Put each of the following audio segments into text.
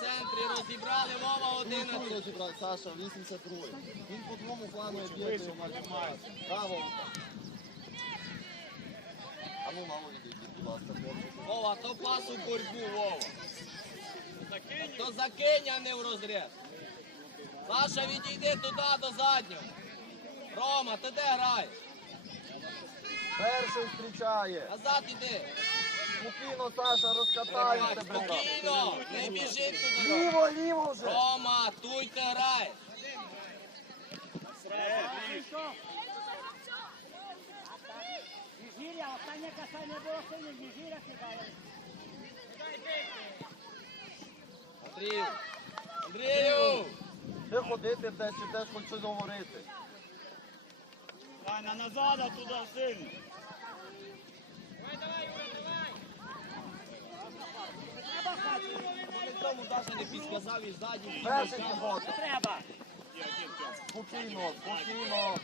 центрі розібрали Вова Тут 11. розібрати, Саша, 82. Він по двому плану об'єднує його. Браво. А ну, мамо, відійдіть, будь ласка, хлопчики. Вова, то пас у боротьбу, Вова. То закинь, а не в розріз. Саша, відійди туди до заднього. Рома, ти де граєш? Перший зустрічає. Назад іди. Спокійно, Саша, розкатається, брата. Спокійно, не біжи туди. Ліво, ліво вже. Рома, туй ти граєш. Останнє касання було сильно, Вігілля кидає. Андрію. Андрію. Ти ходити де, чи десь хоч щось говорити. Таня назад, а туди сильно. Нікому навіть не підказав і ззаді. Перший піхота. Треба. Спокійно, спокійно.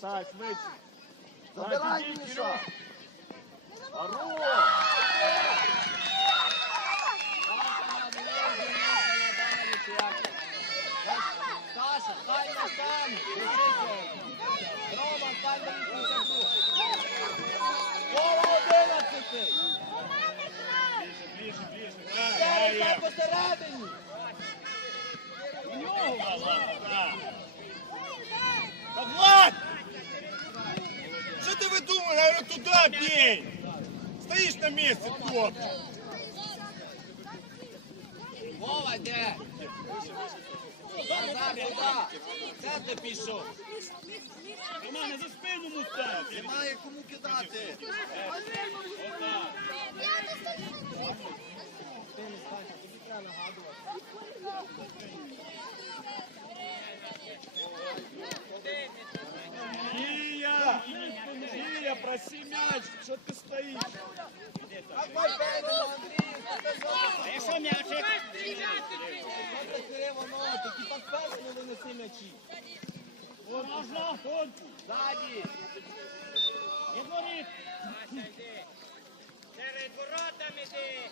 Так, швидше. Забирай Міша. Ару! Саша, стань на стан! Рома, стань на лінію центру! Вова 11! Ближче, ближче. Стань Грає. посередині! У нього Влад, Влад! Що ти видумав? Я говорю, туди бій! Стоїш на місці, хлопче. Вова, де? Назад, туди! Це ти пішов! Романе, за спину му став. Немає кому кидати. Ія! Ія, проси м'яч, що ти стоїш? Давай, Петро, Андрій, А якщо м'ячик? Це криво ноги, такі так перші не неси м'ячі. От можна гонку. Ззаді! Від воріт. Перед воротами йди.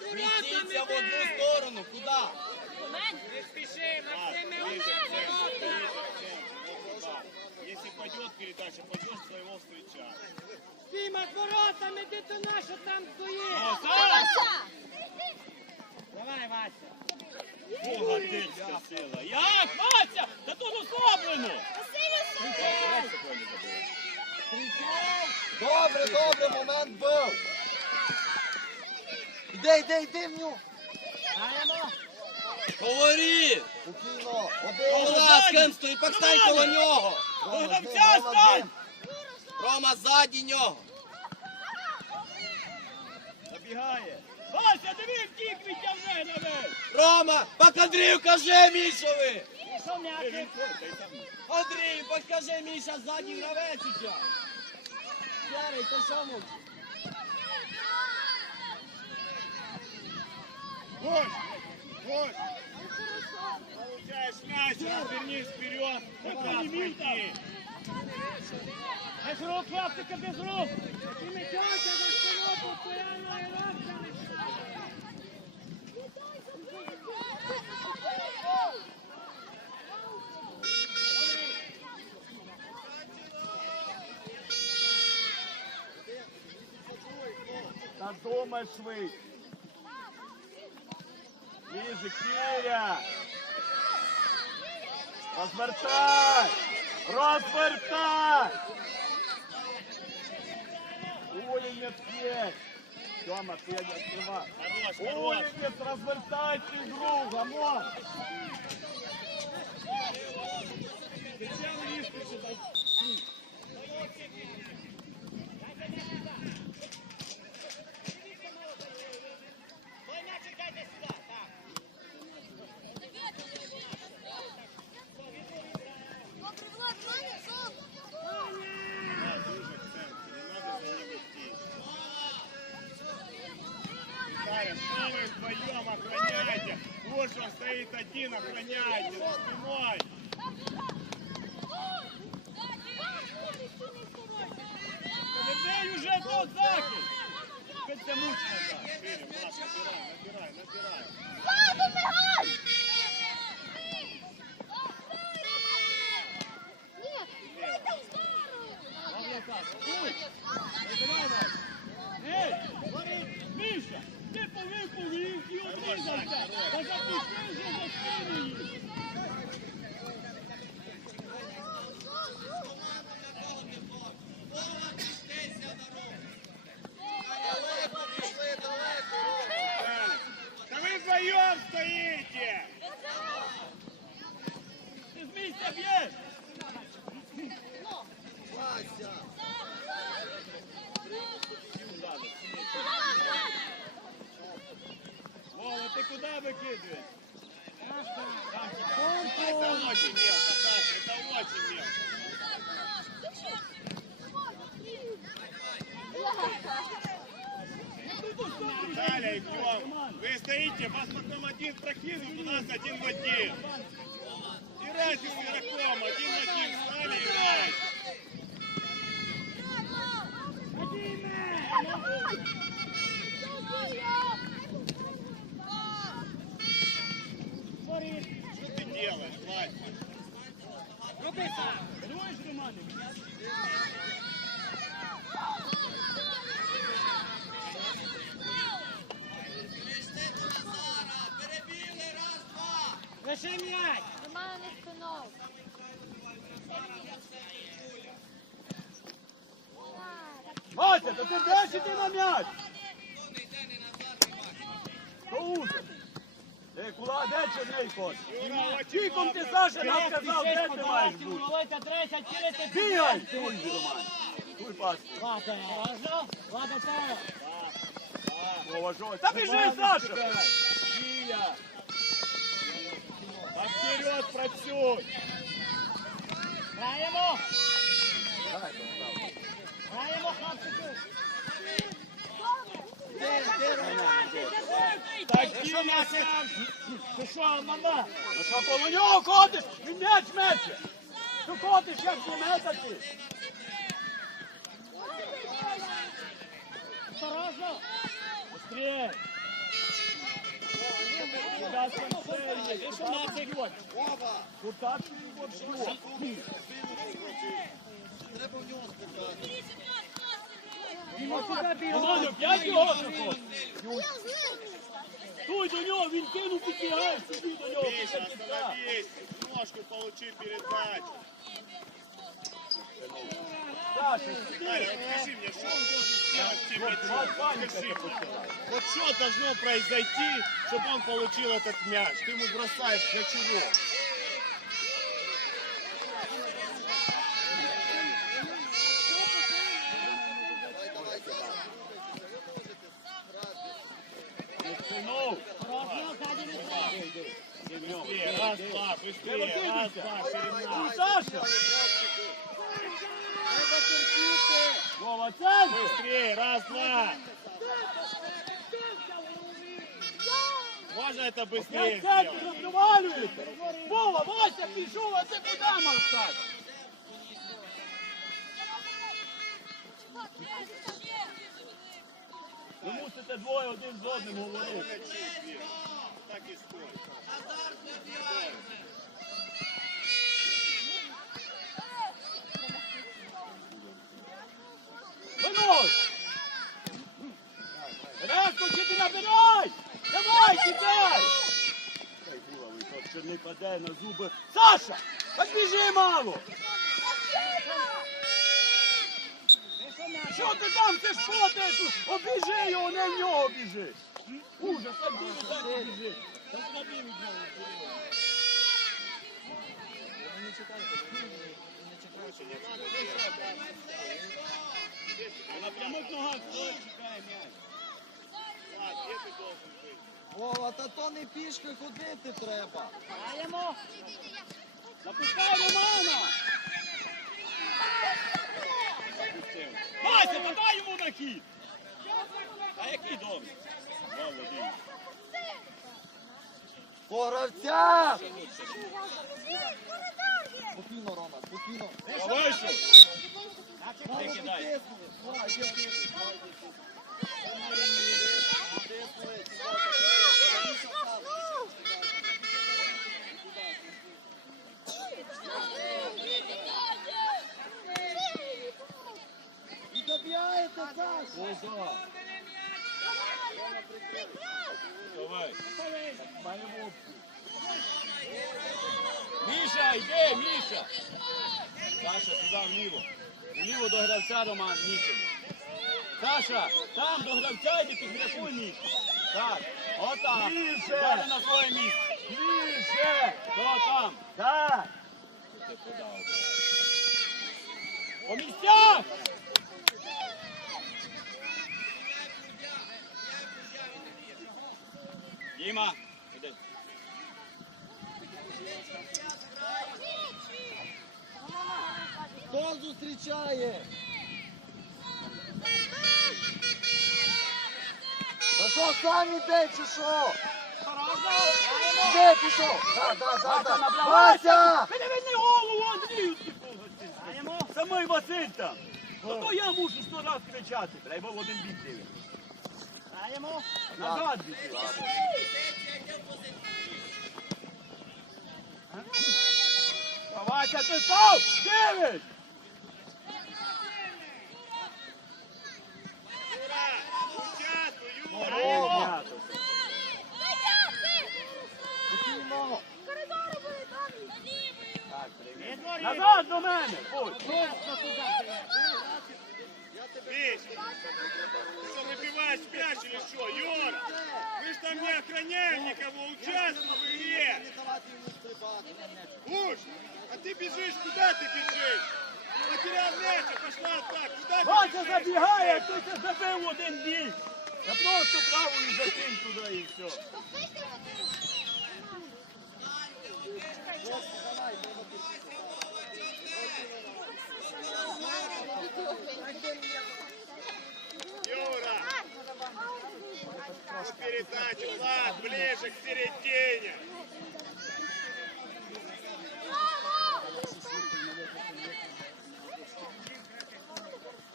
Влади в одну сторону, куди? Не спіши, Максиме. Если пойдет передача, пойдешь своего встречать. Діма, воротами йди, то наша там стоїть. Назад! Давай, Вася. Богатирська сила. Як, Вася? Та тут ослаблено! Добре, добре, момент був. Іди, йди, йди в нього. Говори! Спокійно. Будь Один. ласка, стой, постань коло нього! Богдавця стань! Рома, ззаді нього! Забігає. Вася, диви, втік, відтягне на весь! Рома, пак Андрію кажи Мішові! Він той, там. Андрій, покажи Міша, ззаді гравець іде! Ярий, ти що мовчиш? Гость! Гость! Получаешь мяч, развернись вперед, туда пойти. Без рук, хлопчики, без рук. І м'ячочок за спину, постоянно і лапками. Та думай швидше. Ближе, Киря. Розвертай! Розвертай! Умниц есть! Тёма, ты не открывай. Умниц, развертайте друга, мон! Шире вдвоем охраняйте. Лучше он стоит один, охраняйте. За спиной. Людей уже до захист. Хоть мучно, да. Набирай, набирай, набирай. Ладно, Misha, get the referee, e be the best. There's a defense of the family. Ah, come on! Вася, то ти десь іди на м'яч. До уза. Е, куди, де чорнейко? Чіком ти, Саша, нам казав, де ти маєш бути. Володя, трейся, через те Бігай! Туй, Роман. Туй пас. Ладно, ладно, ладно, це. Поважай. Та біжи, Саша! Дія! А вперед працюй! Граємо. Граємо, хлопчики. Такі нас! Ти що, мама? Ну що, коло нього ходиш? Він м'яч мече! Ти ходиш, як метати? Осторожно. Быстрее! Куда сенсей? Видишь, у нас игрок. Куда ты его ждешь? Треба в нього спитати. Він сюди бігав. Романю, п'ять його заходь. Туй до нього, він кинув, підбігає, сиди до нього, Миша, після кінця. остановись! Ножку получи передачу. Саша, Виталий, вот скажи мне, что он должен сделать тебе? вот паника Скажи это мне. Вот что должно произойти, чтобы он получил этот мяч? Ты ему бросаешь для чего? Это быстрее сделать? розвалюється! Вова, Вася пішов, а ты куда мав? Ви мусите двоє один з одним говорити. Так і стой. Винось! Резко чи ти набирай! Давай, кидай! Дай булавий, то ще не на зуби. Саша! Так біжи мало! Що ти там, ти ти тут? Обіжи його, не в нього біжи! Ужас, так біжи, так біжи! Так на білу На прямих ногах чекає м'яч. Влад, где ты должен быть? Вова, та то не пішки ходити треба. Граємо. Запускай Романа! Вася, подай йому на хід! А який? Два в. По гравцях! Спокійно, Рома, спокійно. Давай що? Мало кидай. є, є, давай, є. Притиснули. І доб'яєте, Саша! Ого. Давай. Маємо обку. Міша, йди, Міша! Саша, туди вліво. Вліво до гравця Роман Мішина. Саша, там доглянчайте, підрятуй міг. Так, отам. Далі на своє місце. Більше! Хто? Так! По місцях! Діма, іди. Хто? Що, сам іде чи що? Де пішов? Да, да, да, да. Вася! Переверни голову, Андрію, ти Даємо. Самий Василь там. Ну то я мушу сто раз кричати. Дай Бог один бік дивить. Даємо. Назад біжи. Вася, ти став! Дивись! Юра, участвуй, Юра. Ровно. Спокійно. Назад до мене! Ой. Миш, ты что, выбиваешь мяч или что? Юра, вы же там не охраняем никого, участвуй в игре. Не давати йому стрибати. Уж, а ты бежишь, куда ты бежишь? Потерял мяч, а пошла так, куда ты Вася бежишь? забігає, ти це забив один бій. Я просто правою закинь туди і все. Юра, передачу, Влад, ближе к середине.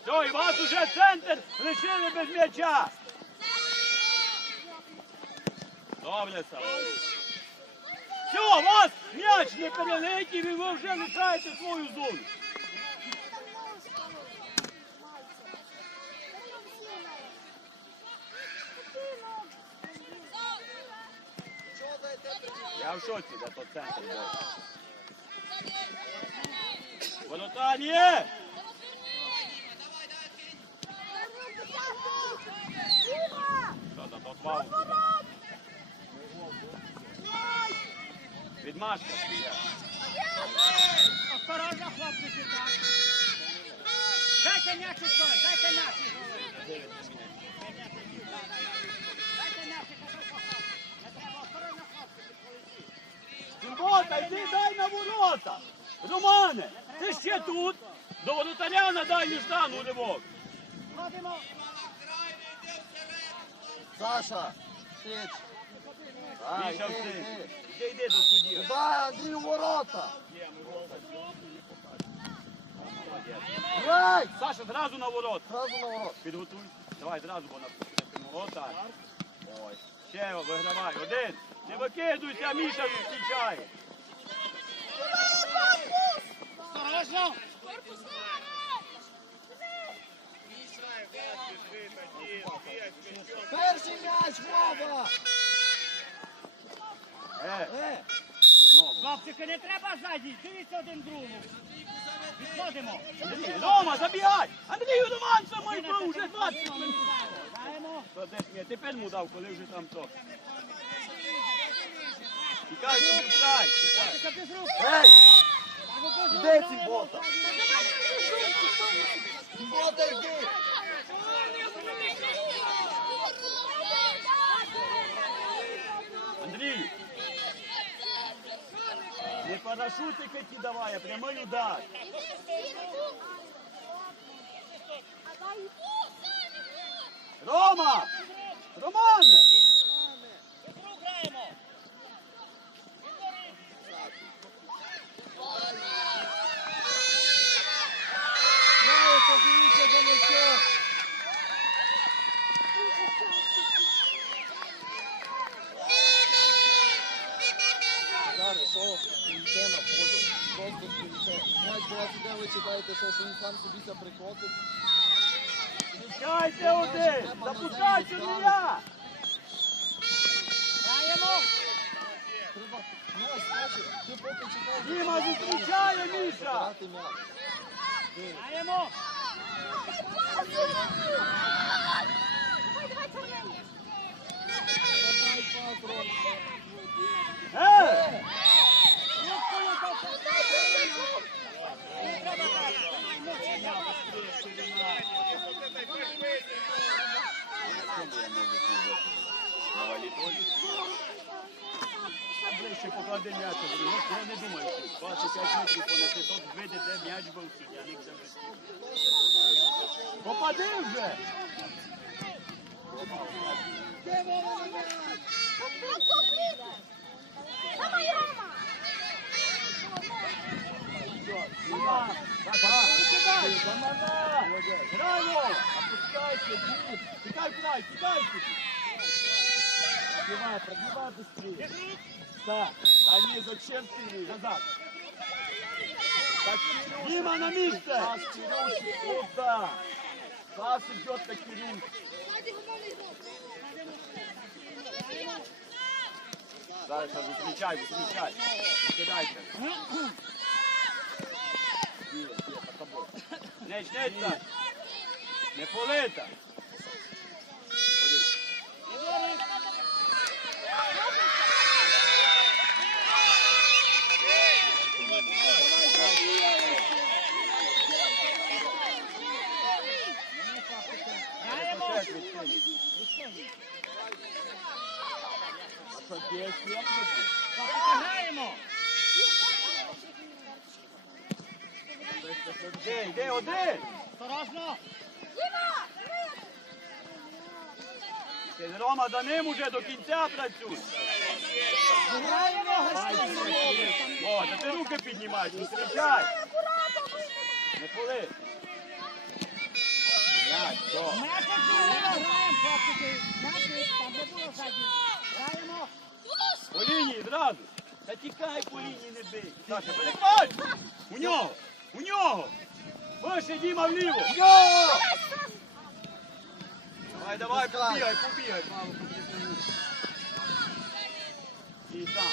Все, і вас уже центр лишили без м'яча. Добре, Сава. Все, у вас м'яч не перелетів і ви вже лишаєте свою зону. В шоці, де то центр був. Воротар є! То паузу? Осторожно, хлопчики, так. Дайте м'яч дайте м'яч. Дайте м'яч, Не треба, осторожно, хлопчики, полетіть. Сімбота, йди дай на ворота. Романе, ти ще тут. До воротаря на дальню штангу ривок. Саша. Ай, Міша йди, йди. Іди, йди до судді. Андрій, у ворота. Грай! Саша, зразу на ворот. Зразу на ворота. Підготуй. Давай зразу, бо на ворота. Ой. Ще вигравай. Один. Не викидуйся, Міша зустрічає. Перший м'яч, Вова! Е. Хлопчики, не треба ззаді, дивіться один другому. Відходимо. Андрій, забігай! Андрію, Роман, самий був вже 20 минут. Тепер му дав, коли вже там то. Тікай, тікай. Ей! Іде Цімбота! Цімбота, йди! Андрій, не парашутики ті давай, а прямий удар. Рома! Романе! Граєте, за м'ячом! Зараз, що стоїте на полі? Просто стоїте. М'яч до вас іде, ви читаєте, що, що він сам собі це приходить. Включайте один! Запускайте меня! Даємо. Треба, ну, скажи, ти поки чекаєш. Діма зустрічає, Міша! Забирати Навали боль ще покладе м'яч. Я не думаю, 25 метрів понесе, то вийде, де м'яч був сюди, а не завжди. Попади вже! Мама, яма! Браво! Опускайся, бей! Кидай, кидай, кидай! Пробивай, пробивай быстрее! Да, да не, зачем ты Назад! Дима на месте! Пас Кирюши, туда! Пас идет на Кирюшу! Дальше, выключай, выключай! Не кидайся! Є, є, под тобой. Не йдеться! Не полита! Граємо! А що, де! Де, один! Осторожно! Ти, Рома, за ним уже до кінця працюй! Граємо! О, та ти руки піднімай, не кричай! Не поли! М'яч, то! М'ячик зіграємо! Граємо, хлопчики! М'ячик, там не було ззаді! Граємо! По лінії зразу! Та тікай по лінії, не бий! Саша, переходь! У нього! У нього! Вище, Діма, вліво! Йо! Давай, давай, побігай, побігай, мало побігай. І там.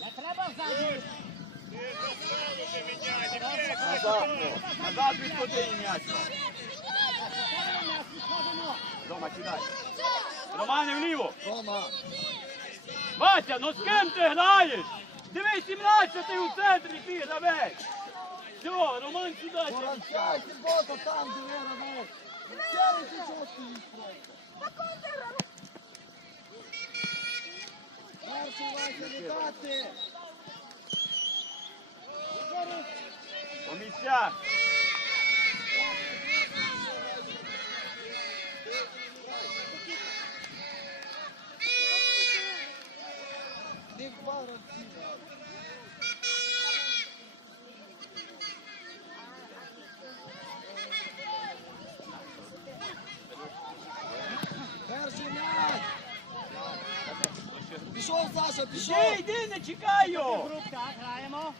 Не треба ззаді! Назад, назад відходи і м'яч. Рома, кидай. Романе, вліво. Рома! Вася, ну з ким ти граєш? Дивись, 17 у центрі ти гравець. Все, Роман сюди. Бото там, де! Сяли ти чого стоїш просто? Вася не дати! По місцях. Не в два гравці. Перший м'яч! Пішов, Саша, пішов! Іди, йди, не чекай його. Груп, так, граємо!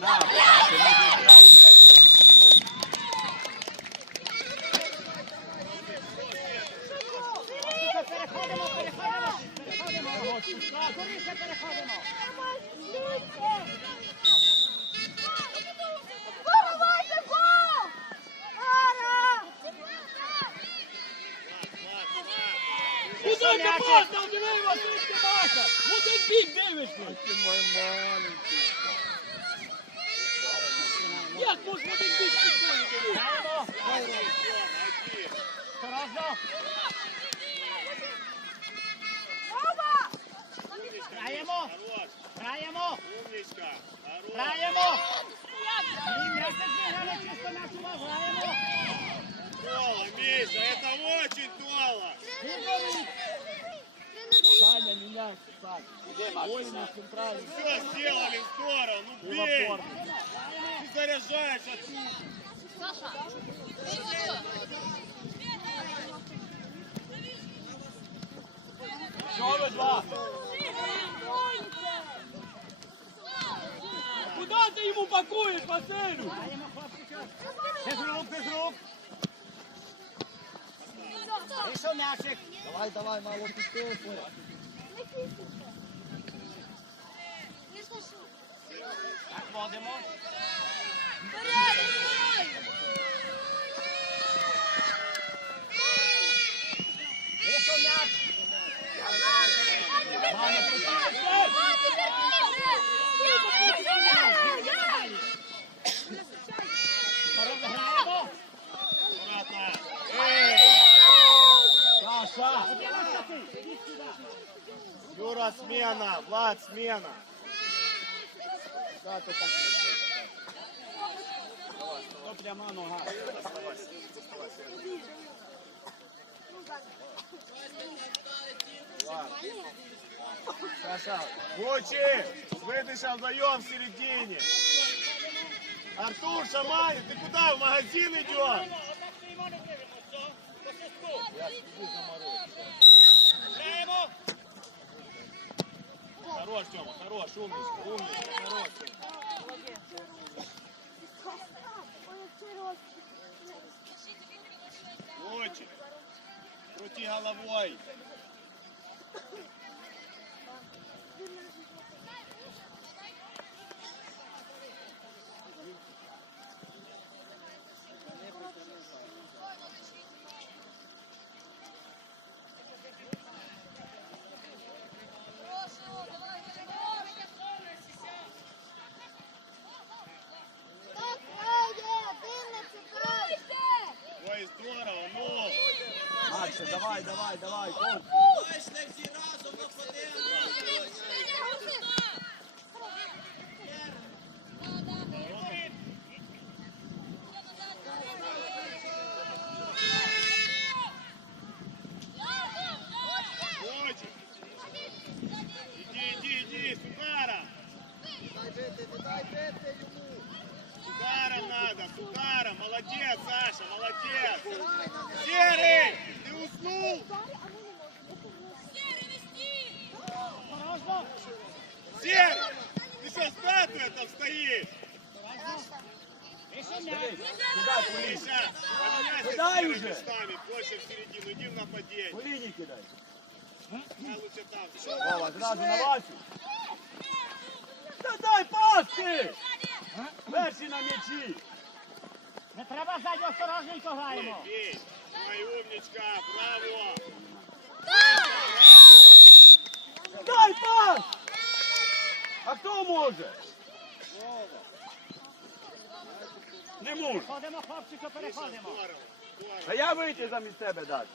На, Переходимо, переходимо! Переходимо! Скоріше переходимо! Як можна один бік підходити дивитися? Граємо! Осторожно! Граємо! Граємо! Умничка. Хорош. Граємо! Миша, это очень Тола. Саня, міняйся, Саня. Маша, на. Все сделали в сторону. Ну, бей. Ты заряжаешь отсюда. Що ви два? Куди ти ему пакуєш, Василю? Без рук, без рук! Еще м'ячик! Давай, давай, мало підтисни. Так, водимо! Вийшов Юра, смена! Влад, смена! Да, ты так. Давай. Прямо нога. Оставайся. Лучи, выдышал, вдвоем в середине. Артур, Шаманин, ты куда, в магазин идешь? Отак стоїмо, не дивимося. По свистку. Граємо. Хорош, Тёма, хорош, умничка, умничка, хорош. Лучи, крути головой. Давай, давай, давай. Кон. Вийшли всі разом, виходили. Лучи. Иди, иди, иди, Сукара. Дай бити, не дай бити йому. Сукара надо, Сукара, молодец, Саша, молодец. Серый, ты уснул? Осторожно. Серый, ты что, статуя там стоишь? Вище м'яч. Миша, поменяйся Кидай с уже. Серым местами, больше в середину, иди в нападение. По лінії кидай. Я лучше там. Всё. Вова, зразу на Васю. Та дай паски! Перші на м'ячі. Не треба ззаді осторожненько граємо. Бей, Ой, умничка, браво. Дай пас! А хто може? Не можу. Ходимо, хлопчика, переходимо. А я вийти замість тебе дати.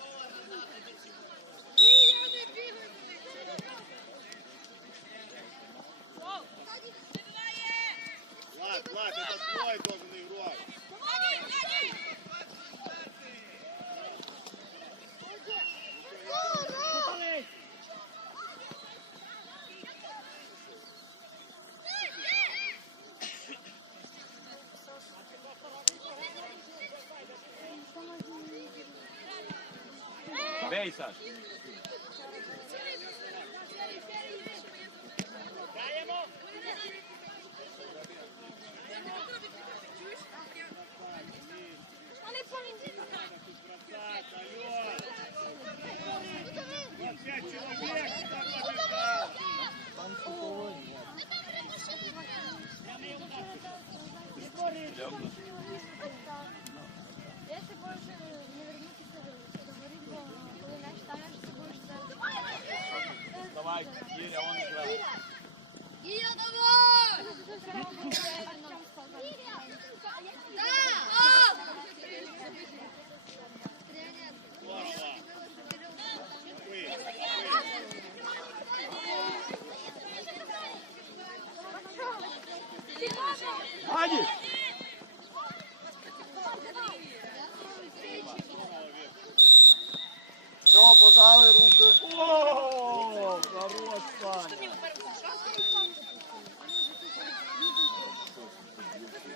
Влад, Влад, это твой должен Бей,